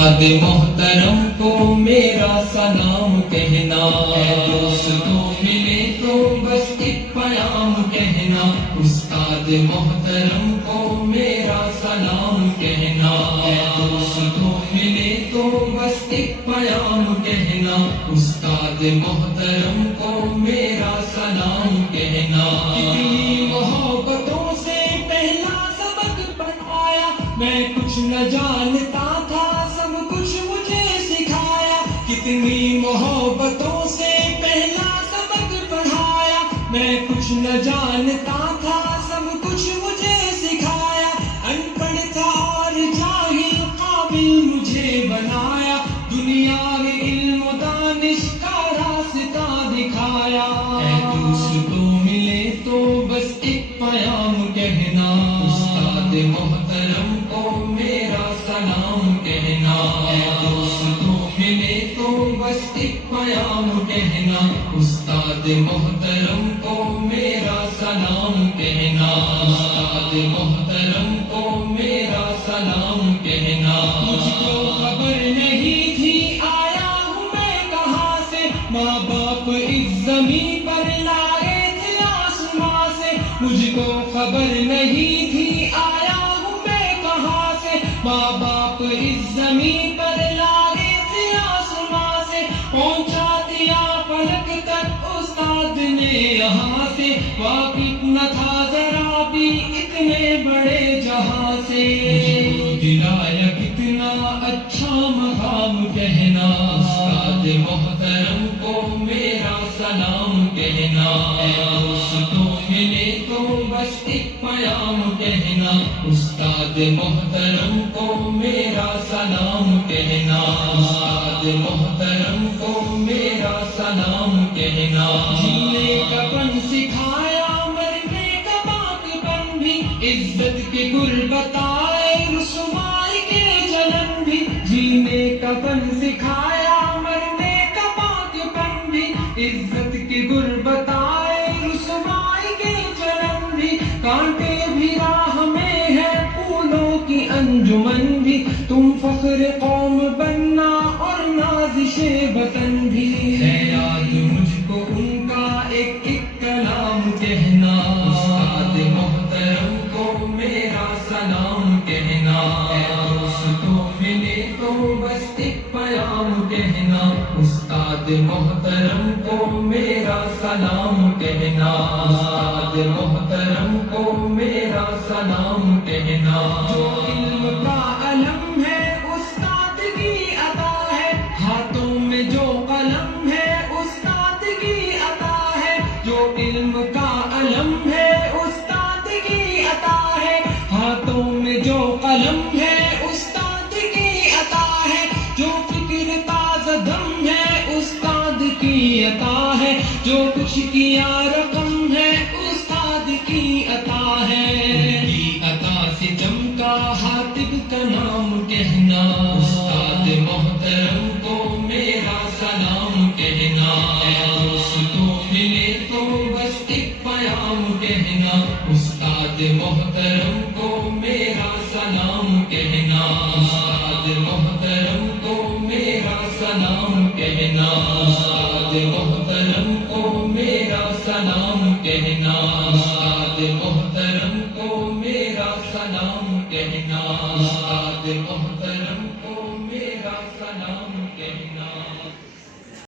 استاد محترم کو میرا سلام کہنا، دوستوں ملے تو بس ایک پیام کہنا، استاد محترم کو میرا سلام کہنا، دوستوں ملے تو بس ایک پیام کہنا، استاد محترم کو میرا سلام کہنا۔ کتنی محبتوں سے پہلا سبق پڑھایا، میں کچھ نہ جانتا تھا سب کچھ مجھے سکھایا، کتنی محبتوں سے پہلا سبق پڑھایا، میں کچھ نہ جانتا تھا سب کچھ مجھے سکھایا، ان پڑھ تھا اور جاہل قابل مجھے بنایا، دنیا میں علم و دانش کا راستہ دکھایا۔ اے دوستوں ملے تو بس ایک پیام کہنا، استاد محترم کو میرا سلام کہنا، اے دوستوں ملے تو بس ایک پیام کہنا، استاد محترم کو میرا سلام کہنا، استاد محترم کو میرا سلام کہنا۔ مجھ کو خبر نہیں تھی آیا ہوں میں کہاں سے، ماں باپ اس زمین پر لائے تھے آسماں سے، مجھ کو خبر نہیں تھی آیا ہوں میں کہاں سے، ماں باپ اس زمین پر لائے تھے آسماں سے، پہنچا دیا فلک تک استاد نے یہاں سے، واقف نہ تھا ذرا بھی اتنے بڑے جہاں سے، مجھ کو دلایا کتنا اچھا مقام کہنا، استاد محترم کو میرا سلام کہنا، اے دوستوں ملے تو بس ایک پیام کہنا، استاد محترم کو میرا سلام کہنا، استاد محترم کو میرا سلام کہنا۔ جینے کا فن سکھایا مرنے کا باقپن بھی، عزت کے گل بتائے رسوائی کے جلن بھی، جینے کا فن سکھایا مرنے کا باقپن بھی، عزت کے گل بتائے رسوائی کے جلن بھی، کانٹے بھی راہ میں ہے پھولوں کی انجمن بھی، تم فخر قوم بننا اور نازش وطن بھی، ہے یاد مجھ کو ان کا ایک ایک کلام کہنا، استاد محترم کو میرا سلام کہنا، اے دوستوں ملے تو بس ایک پیام کہنا، استاد محترم کو میرا سلام کہنا، استاد محترم کو میرا سلام کہنا۔ جو علم کا علم ہے استاد کی عطا ہے، ہاتھوں میں جو قلم ہے استاد کی عطا ہے، جو علم کا علم ہے استاد کی عطا ہے، ہاتھوں میں جو قلم ہے استاد کی عطا ہے، جو فکر تازہ دم ہے استاد کی عطا ہے، جو کچھ کیا رقم ہے استاد کی عطا ہے، ان کی عطا سے چمکا حاطب کا نام کہنا، استاد محترم کو میرا سلام کہنا، اے دوستوں ملے تو بس ایک پیام کہنا، استاد محترم کو میرا سلام کہنا، استاد محترم کو میرا سلام کہنا، استاد محترم کو میرا سلام کہنا، استاد محترم کو میرا سلام کہنا، استاد محترم کو میرا سلام کہنا۔